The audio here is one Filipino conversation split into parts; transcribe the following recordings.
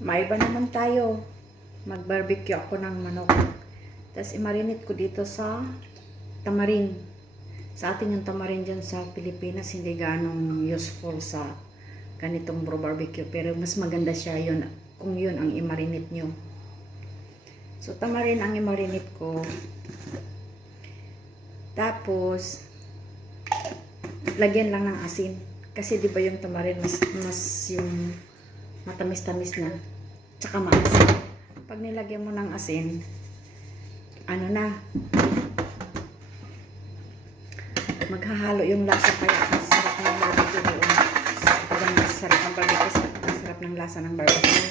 Maiba naman tayo. Mag-barbecue ako ng manok. Tapos i-marinate ko dito sa tamarin. Sa atin yung tamarin dyan sa Pilipinas, hindi ganong useful sa ganitong barbecue. Pero mas maganda siya yun kung yun ang i-marinate nyo. So, tamarin ang i-marinate ko. Tapos, lagyan lang ng asin. Kasi di ba yung tamarin mas yung matamis-tamis na. Tsaka maasin. Pag nilagyan mo ng asin, ano na, maghahalo yung lasa, kaya masarap ng barbecue doon. Parang masarap ng barbecue. Masarap ng lasa ng barbecue.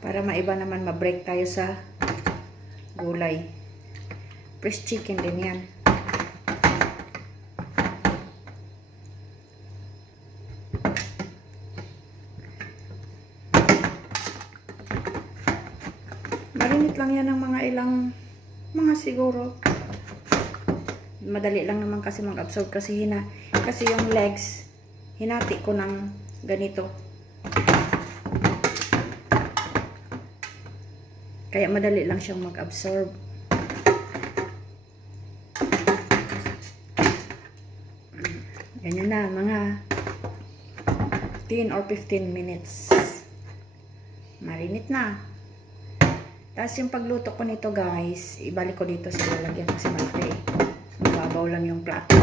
Para maiba naman, ma-break tayo sa gulay. Fresh chicken din yan. Marinate lang yan ng mga siguro. Madali lang naman kasi mag-absorb kasi yung legs, hinati ko ng ganito. Kaya madali lang siyang mag-absorb. Ganyan na, mga 10 or 15 minutes. Marinate na. Tapos yung pagluto ko nito guys, ibalik ko dito sa lalagyan kasi malaki. Mababaw lang yung plato.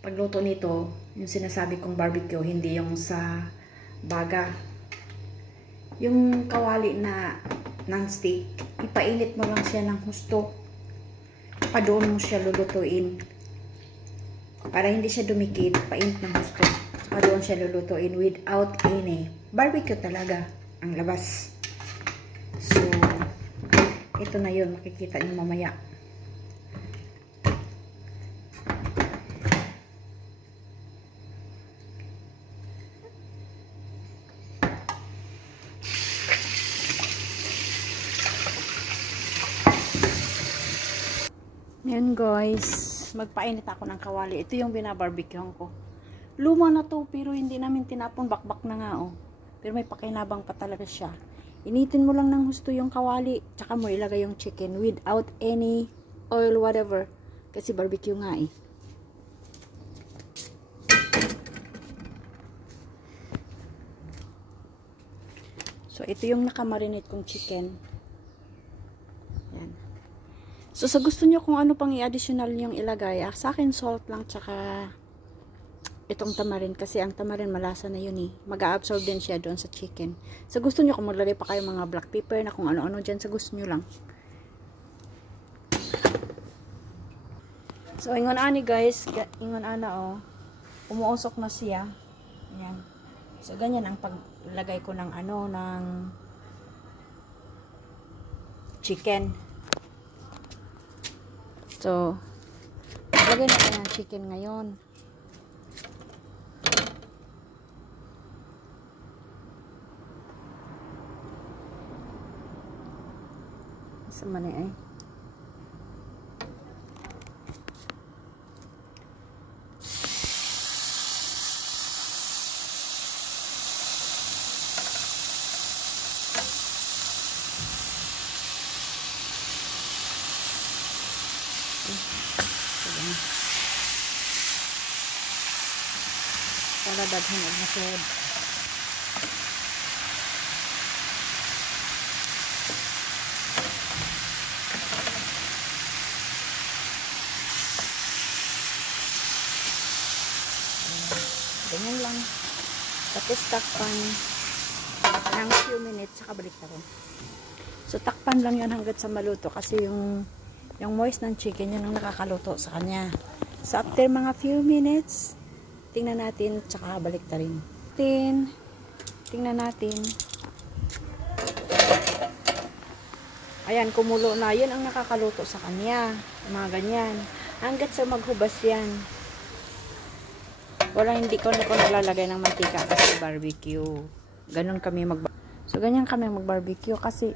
Pagluto nito, yung sinasabi kong barbecue, hindi yung sa baga. Yung kawali na non-stick, ipainit mo lang siya ng husto. Doon mo siya lulutuin. Para hindi siya dumikit, painit ng husto. Doon siya lulutuin without any. Barbecue talaga ang labas. So, ito na yun. Makikita niyo mamaya. Yan guys, magpainit ako ng kawali. Ito yung binabarbecuehan ko. Luma na to, pero hindi namin tinapon, bakbak na nga oh. Pero may pakinabang pa talaga siya. Initin mo lang ng husto yung kawali, tsaka mo ilagay yung chicken without any oil, whatever. Kasi barbecue nga eh. So ito yung nakamarinate kong chicken. Yan. So, sa gusto nyo kung ano pang i-additional yung ilagay, sa akin salt lang, tsaka itong tamarin, kasi ang tamarin malasa na yun eh. Mag-a-absorb din siya doon sa chicken. Sa gusto nyo, kung maglagay pa kayo mga black pepper na kung ano-ano dyan, sa gusto nyo lang. So, ingon ani guys, ingon ana oh, umuusok na siya. Ayan. So, ganyan ang paglagay ko ng ano, ng chicken. So, lagay na tayo ng chicken ngayon. Isa man eh. Para daghan og nasud. Ganyan lang. Tapos takpan ng few minutes, saka balik ako. So takpan lang yan hanggat sa maluto kasi yung moist ng chicken yun ang nakakaluto sa kanya. So after mga few minutes, tingnan natin, tsaka balik ta rin. Tingnan natin. Ayan, kumulo na. Yan ang nakakaluto sa kanya. Mga ganyan. Hanggat sa maghubas yan. Hindi ko nalalagay ng mantika kasi barbecue. Ganun kami So, ganyan kami mag-barbecue kasi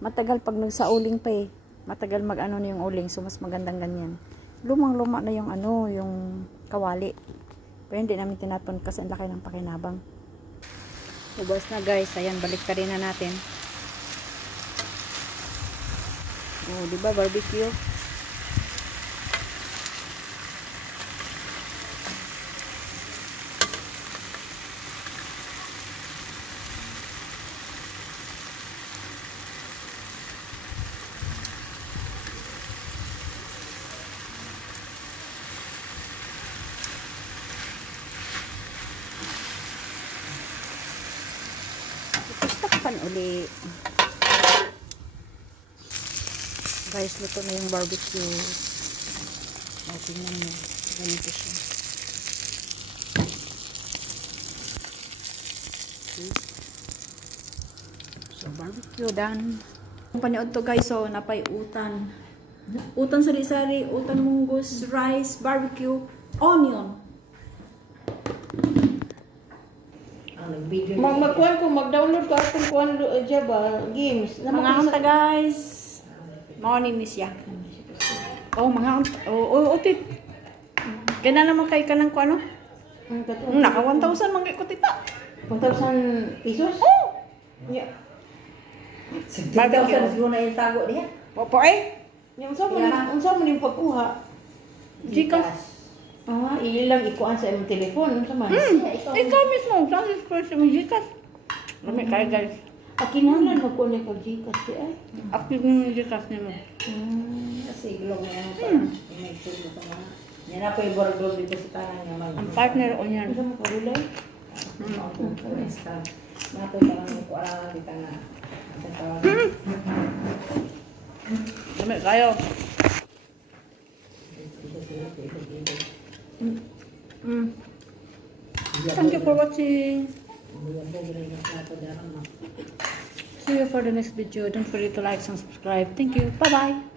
matagal pag nagsauling pa eh. matagal mag-ano na yung uling, so mas magandang ganyan. Lumang-luma na yung ano, yung kawali. Pero hindi namin tinapon kasi ang laki ng pakinabang. Ubos na guys, ayan, balik ka rin na natin. Oh, di ba barbecue? Takpan uli. Guys, luto na yung barbecue. O, tingnan nyo. Ganito siya. Okay. So, barbecue done. Kung paniod to guys, so, napay utan. Utan sari-sari, utan munggus, rice, barbecue, onion. Magkuhan ko, mag-download ko akong kuhan Java games. Mga hanta guys. Morning ni siya. Oh, mga hanta. Oh, utit. Gana naman kay kanang ko ano? Naka 1,000 man kay ko tita. 1,000 pesos? Oh. Yeah. Barbecue. 10,000 siguro na yung tago niya. Popo eh. Yung unsa mo yung pagkuha? Gcash. Ah, ilang ikuan sa imong telephone, unsa man? Ikaw mismo, sa first mo Gcash. Lami kay guys. Kinahanglan mo ko ni pag Gcash ay. Active mo yung Gcash nimo. Kasi ilong na ano pa. May tulo sa mga. Yan na po yung bordo dito sa tanan nga mag. Ang partner o niyan. Ano mo karulay? Ako ko esta. Mato pa lang ko ara kita na. Sa tawag. Lami kayo. Thank you for watching. See you for the next video. Don't forget to like and subscribe. Thank you. Bye bye.